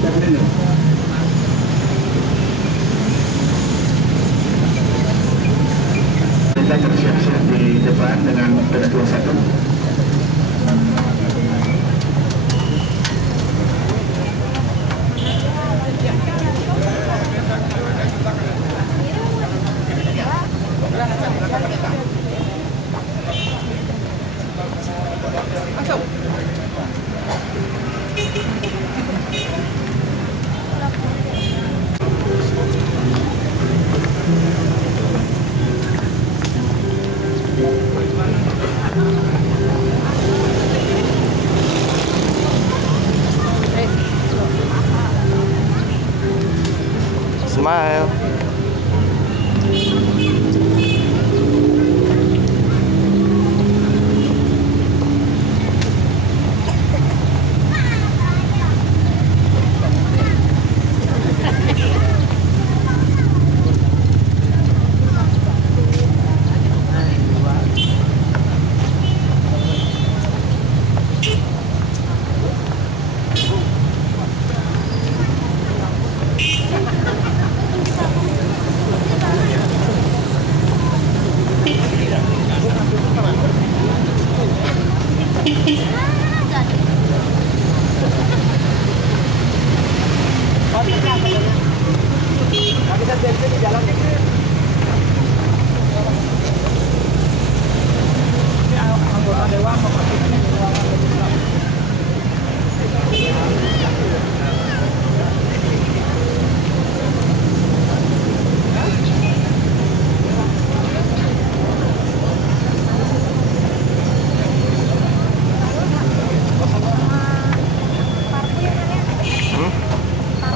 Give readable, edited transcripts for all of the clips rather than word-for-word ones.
Kita bersiap-siap di depan dengan kedua satu. Smile.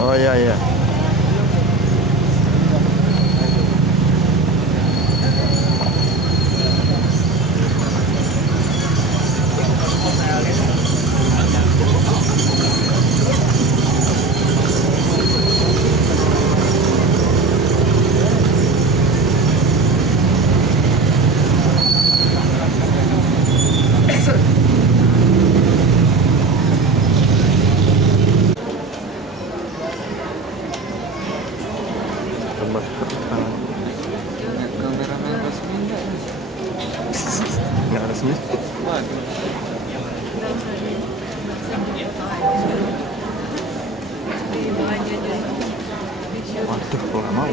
Oh iya iya. Kameramen resmi Nggak resmi. waduh. Waduh, kok nggak mau.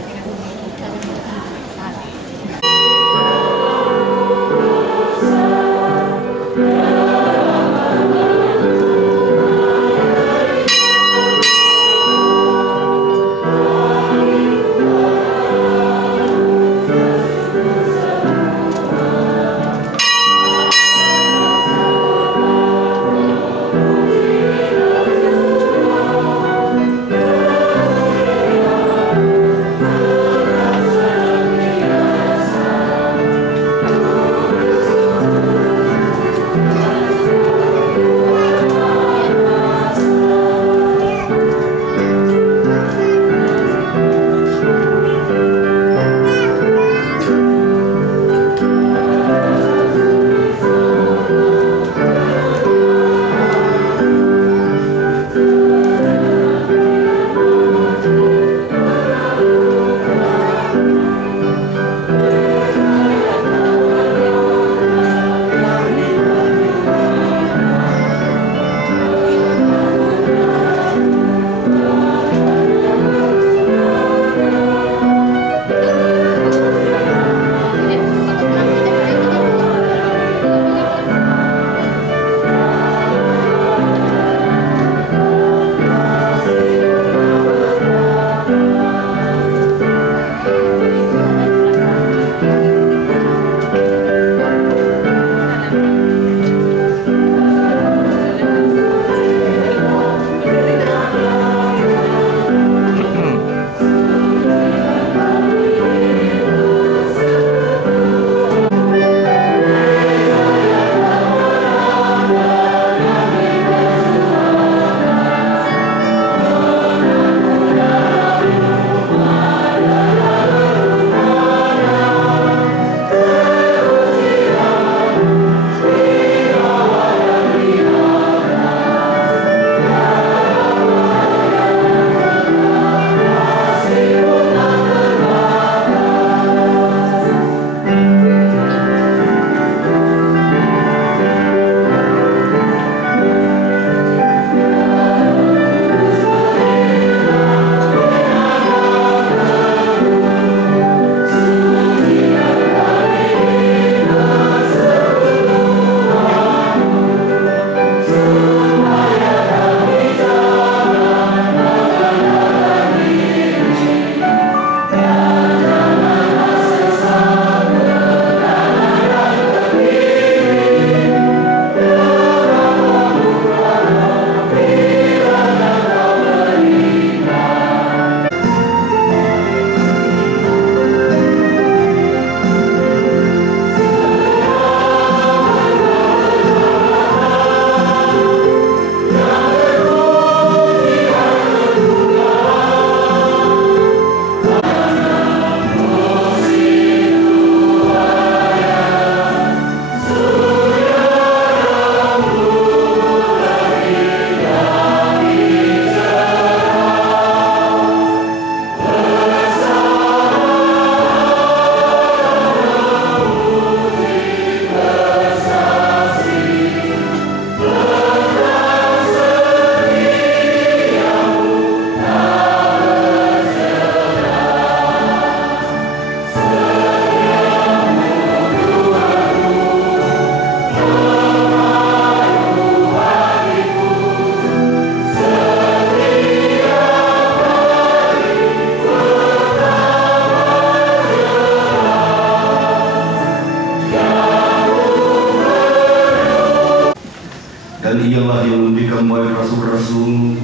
baik rasul-rasul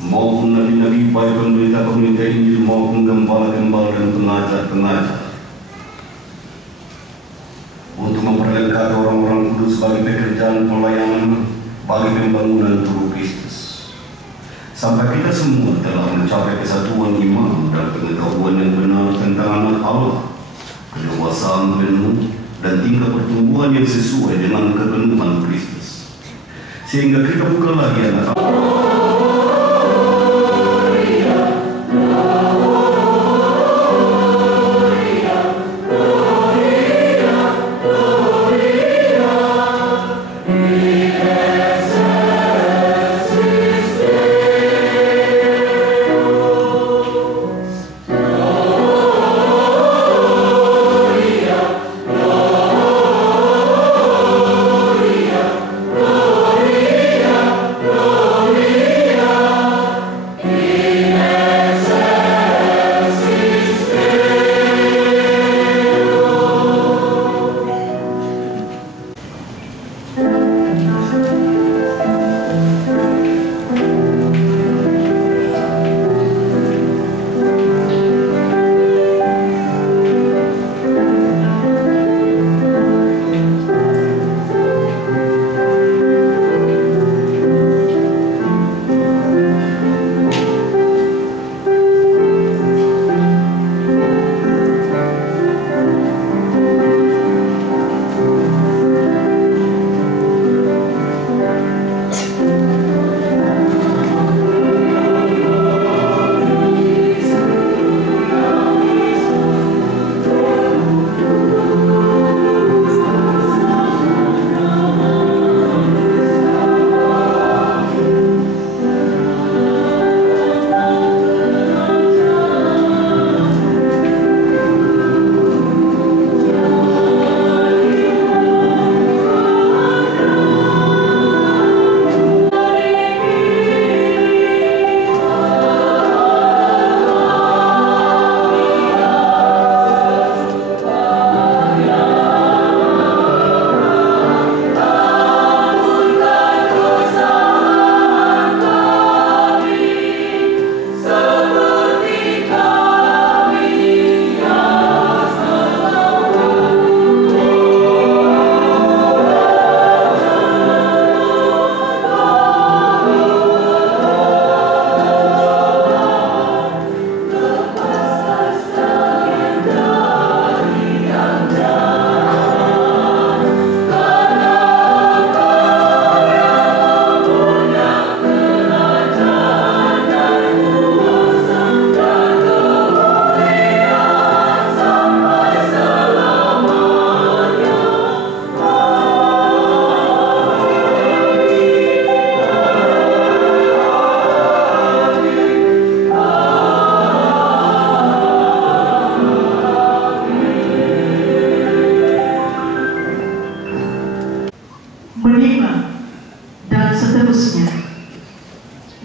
maupun nabi-nabi, baik pemerintah Injil maupun gembala-gembala dan pengajar-pengajar, untuk memperlengkapi orang-orang kudus sebagai pekerjaan pelayanan bagi pembangunan tubuh Kristus, sampai kita semua telah mencapai kesatuan iman dan pengetahuan yang benar tentang Anak Allah, kedewasaan penuh dan tingkat pertumbuhan yang sesuai dengan kepenuhan Kristus, sehingga kita bukan lagi anak Allah.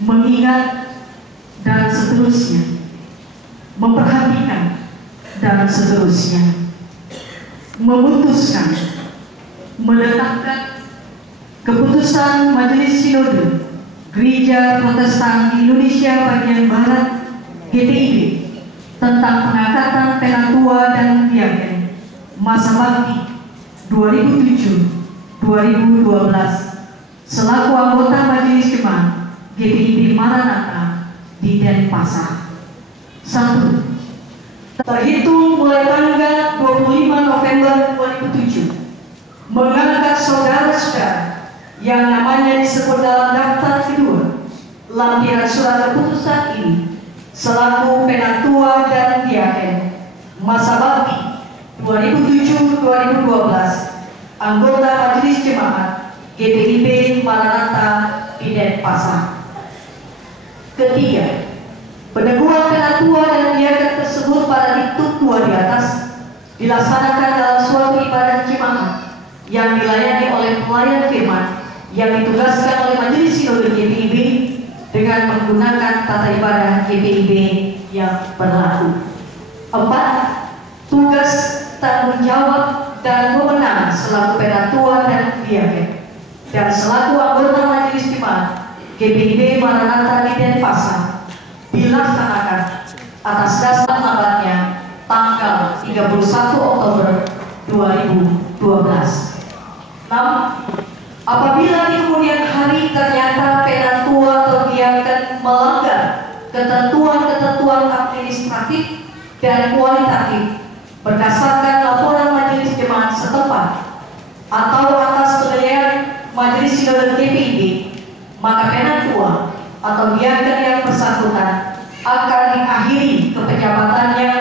mengingat dan seterusnya, memperhatikan dan seterusnya, memutuskan, meletakkan keputusan Majelis Sinode Gereja Protestan Indonesia Bagian Barat GPIB tentang pengangkatan penatua dan diaken masa bakti 2007-2012 selaku anggota Majelis Jemaat GPIB Maranatha di Denpasar. 1. Terhitung mulai tanggal 25 November 2007 mengangkat saudara-saudara yang namanya disebut dalam daftar kedua lampiran surat keputusan ini selaku penatua dan diaken masa bakti 2007-2012 anggota Majelis Jemaat GPIB Maranatha di Denpasar. Ketiga, peneguhan penatua dan diaken tersebut pada diktum 2 di atas dilaksanakan dalam suatu ibadah jemaat yang dilayani oleh pelayan firman yang ditugaskan oleh Majelis Sinode GPIB dengan menggunakan tata ibadah GPIB yang berlaku. 4. Tugas, tanggung jawab dan wewenang selaku penatua dan diaken dan selaku anggota Majelis Jemaat GPIB Maranatha di Denpasar dilaksanakan atas dasar lambatnya tanggal 31 Oktober 2012. Namun, apabila di kemudian hari ternyata penentua atau biarkan melanggar ketentuan-ketentuan administratif dan kualitatif berdasarkan laporan majelis jemaat setempat atau atas penilaian majelis sinode GPIB, maka penentua atau biarkan yang bersangkutan akan diakhiri kepejabatannya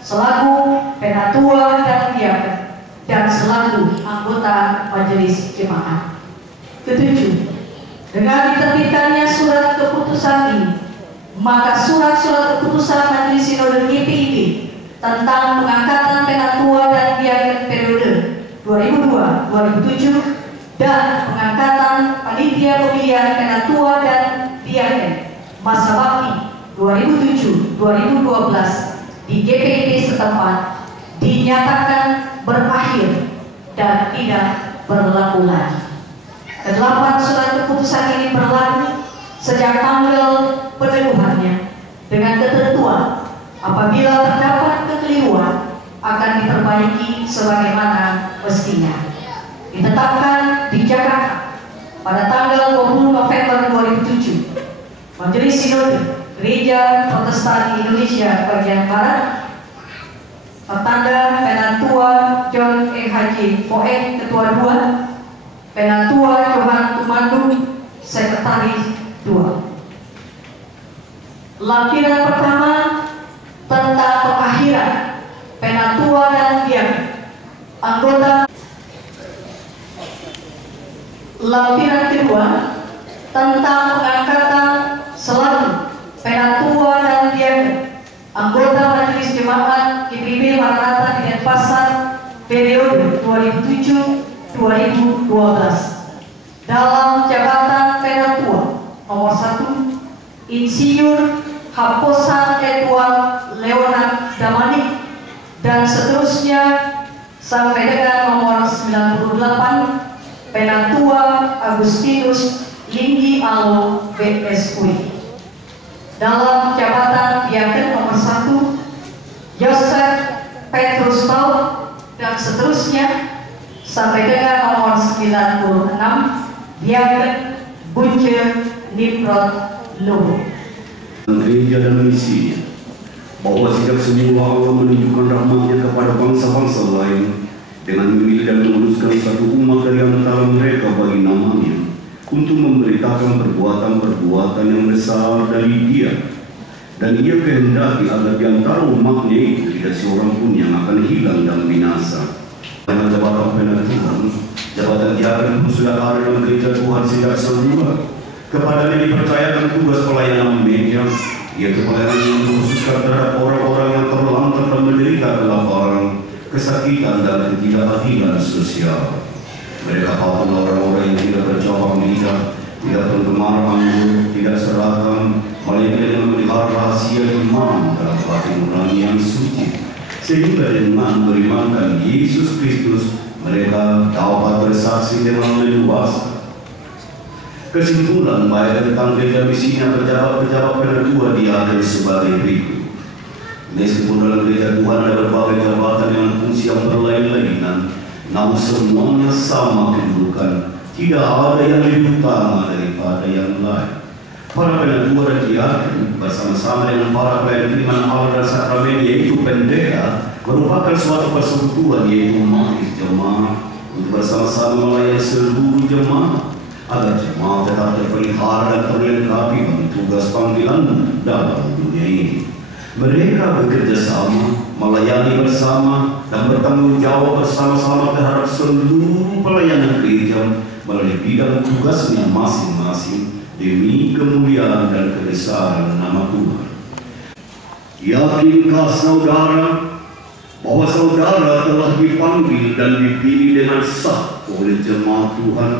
selaku penentua dan biarkan dan selaku anggota majelis jemaat. Ketujuh, dengan diterbitkannya surat keputusan ini, maka surat-surat keputusan majelis sinode GPIB tentang pengangkatan penentua dan biarkan periode 2002-2007 dan pengangkatan panitia pemilihan penentua dan biarkan masa bakti 2007-2012 di GPIB setempat dinyatakan berakhir dan tidak berlaku lagi. Kedelapan surat keputusan ini berlaku sejak tanggal peneguhannya dengan ketentuan apabila terdapat kekeliruan akan diperbaiki sebagaimana mestinya. Ditetapkan di Jakarta pada tanggal 20 November 2007, Majelis Sinode Gereja Protestan Indonesia bagian Barat tertanda penentua John E. Haji Foen Ketua 2, penentua Johan Tumandung Sekretaris 2. Lampiran pertama tentang pengakhiran penentua dan biarkan anggota. Lampiran kedua tentang pengangkatan selaku penentua dan biarkan anggota majelis jemaat GPIB Maranatha di Denpasar periode 2007-2012 dalam jabatan penentua nomor 1 Insinyur Haposan Edward Leonard Damanik dan seterusnya sampai dengan nomor 98 penentua Agustinus Linggi Alo BSW dalam jabatan biarkan nomor 1 Joseph Petrus Taub dan seterusnya sampai dengan nomor 96 biarkan Bunce Nimrod Lobo. Gereja dan misinya bahwa sejak semula Allah menunjukkan rahmatnya kepada bangsa-bangsa lain dengan memilih dan memuluskan satu umat dari antara mereka bagi namanya untuk memberitakan perbuatan-perbuatan yang besar dari Dia, dan Ia kehendaki agar di antara umatnya itu tidak seorang pun yang akan hilang dan binasa. Dengan jabatan penentuan, jabatan diaken pun sudah ada dalam gereja Tuhan sejak semula. Kepadanya dipercayakan tugas pelayanan media, yaitu pelayanan yang dikhususkan terhadap orang-orang yang terlantar dan menderita kelaparan, kesakitan dan ketidakadilan sosial. Mereka adalah orang-orang yang tidak bercabang lidah, tidak penggemar anggur, tidak seragam, melainkan yang memelihara rahasia iman dalam batin nurani yang suci, sehingga dengan berimankan Yesus Kristus mereka dapat bersaksi dengan leluasa. Kesimpulan baik tentang gereja misinya pejabat-pejabat penentua diakhiri sebagai berikut. Meskipun dalam gereja Tuhan ada berbagai jabatan dengan fungsi yang berlain-lainan, namun semuanya sama kedudukan. Tidak ada yang lebih utama daripada yang lain. Para penentua dan diaken bersama-sama dengan para pelayan Allah dan sakramen yaitu pendeta merupakan suatu persekutuan yaitu majelis jemaat untuk bersama-sama melayani seluruh jemaat agar jemaat tetap terpelihara dan terlengkapi bagi tugas panggilan dalam dunia ini. Mereka bekerja sama, melayani bersama, dan bertanggung jawab bersama-sama terhadap seluruh pelayanan gereja melalui bidang tugasnya masing-masing demi kemuliaan dan kebesaran nama Tuhan. Yakinkah saudara bahwa saudara telah dipanggil dan dipilih dengan sah oleh jemaat Tuhan,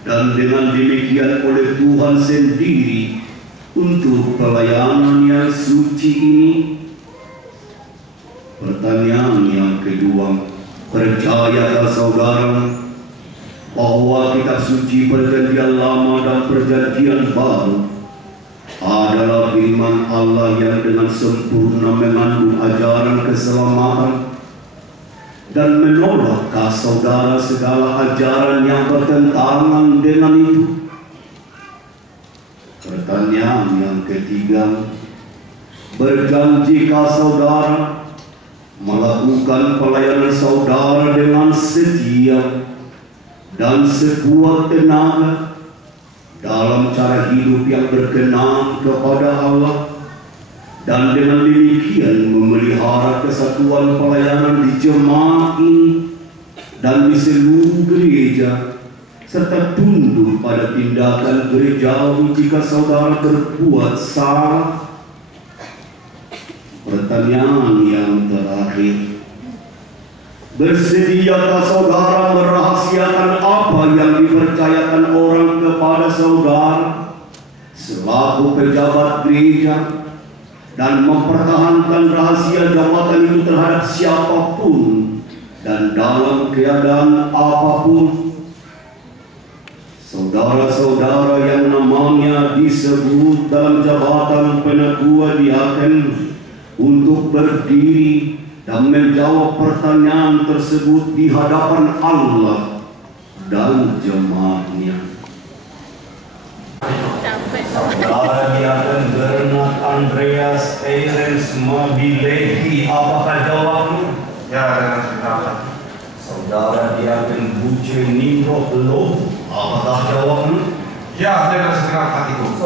dan dengan demikian oleh Tuhan sendiri untuk pelayanan yang suci ini? Pertanyaan yang kedua, percayakah saudara bahwa kitab suci Perjanjian Lama dan Perjanjian Baru adalah firman Allah yang dengan sempurna mengandung ajaran keselamatan dan menolak saudara segala ajaran yang bertentangan dengan itu. Pertanyaan yang ketiga, berjanjikah saudara melakukan pelayanan saudara dengan setia dan sekuat tenaga dalam cara hidup yang berkenan kepada Allah, dan dengan demikian memelihara kesatuan pelayanan di jemaat ini dan di seluruh gereja, serta tunduk pada tindakan gerejawi jika saudara berbuat salah? Pertanyaan yang terakhir, bersediakah saudara merahasiakan apa yang dipercayakan orang kepada saudara selaku pejabat gereja dan mempertahankan rahasia jabatan itu terhadap siapapun dan dalam keadaan apapun? Saudara-saudara yang namanya disebut dalam jabatan peneguh diaken untuk berdiri dan menjawab pertanyaan tersebut di hadapan Allah dan jemaatnya. Saudara diaken Bernard Andreas Eirens Mabilegi, apakah jawabmu? Ya, dengan segala. Saudara diaken Buce Nimrod Lo, apakah jawabmu? Ya, dengan segala hatiku.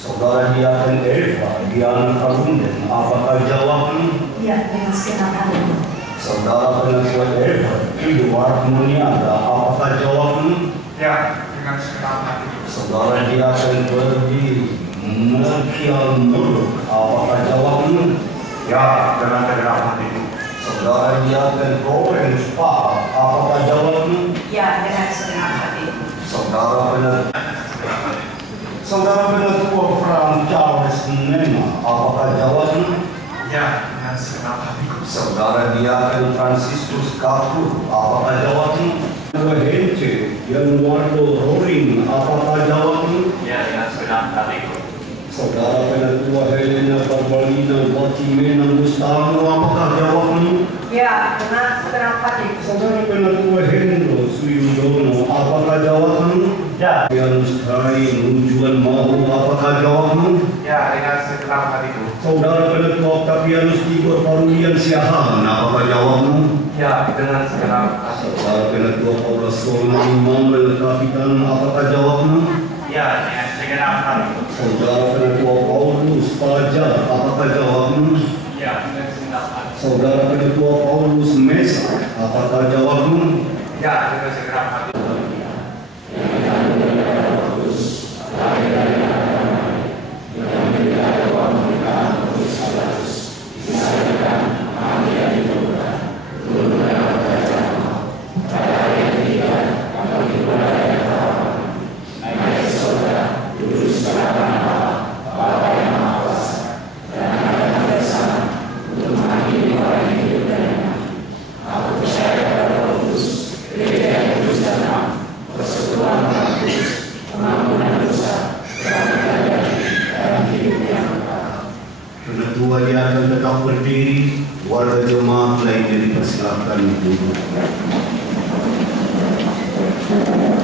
Saudara diaken Eva Diana Karunden, apakah jawabmu? Ya, dengan segenap hatiku. Saudara penetua Eva Eduard Muniaga, apakah jawabmu? Ya, dengan segala hatiku. Saudara diaken Berdi Melkial Muluk, apakah jawabmu? Ya, dengan segala hatiku. Saudara diaken Florence Pak, apakah jawabmu? Ya, dengan segenap hatiku. Saudara penetua Frank Charles Nema, apakah jawabmu? Ya, dengan segala hatiku. Saudara diaken Franciscus Kapur, apakah jawabmu? Saudara Hence Yanuardo Roring, apakah jawabmu? Ya, dengan segala hatiku. Saudara penetua Helena Barbalina Batimena Gustavo, apakah jawabmu? Ya, dengan segenap hatiku. Saudara penetua Hendro Suyudono, apakah jawabmu? Ya. Pianus Kai Nujuan Mahu, apakah jawabmu? Ya, dengan segala hatiku. Saudara penetua Octavianus Igor Parulian Siahaan, apakah jawabmu? Ya, dengan segala hatiku. Saudara penetua Paulus Solman Mamel Kapitan, apakah jawabmu? Ya, dengan segala hatiku. Saudara penetua Paulus Pelajar, apakah jawabmu? Ya, dengan segala hatiku. Saudara penetua Paulus Mesa, apakah jawabmu? Ya, dengan segala hatiku. Ketua dia akan tetap berdiri, warga jemaat lainnya dipersilakan duduk. Amen.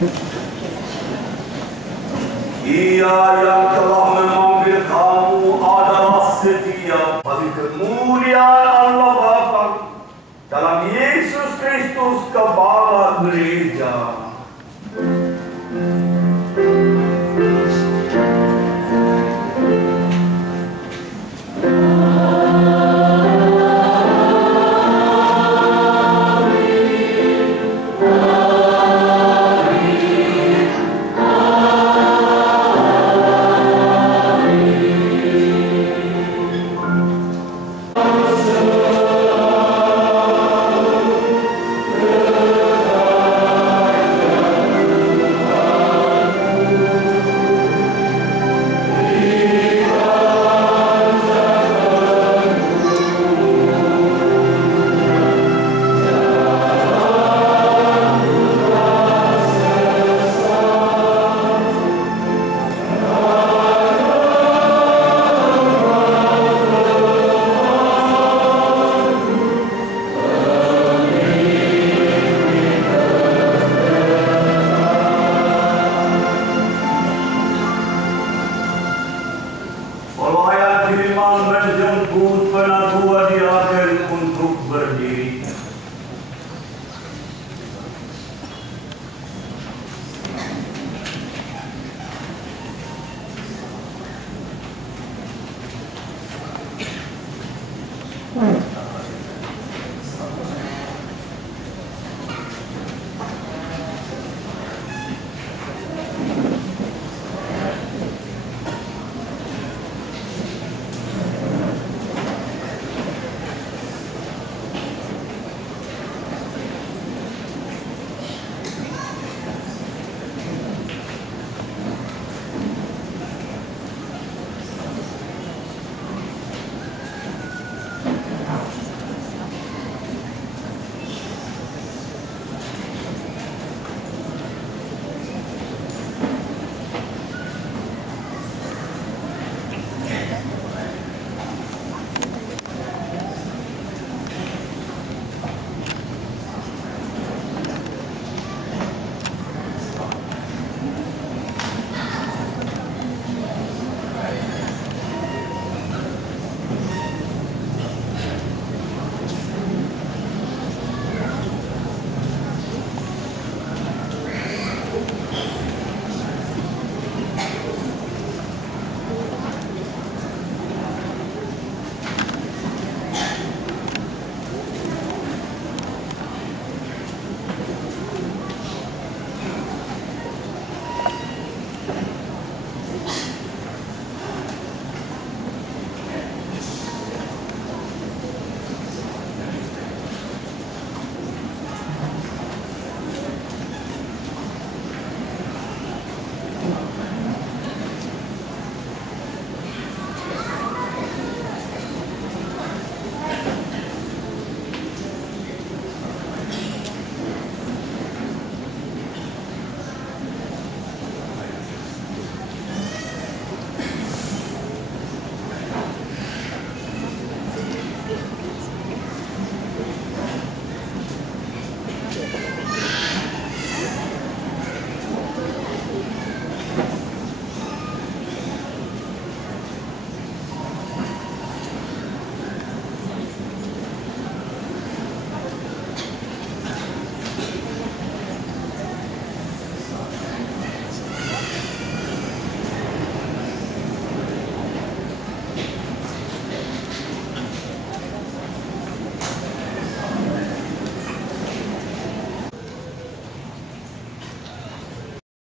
Ia yang telah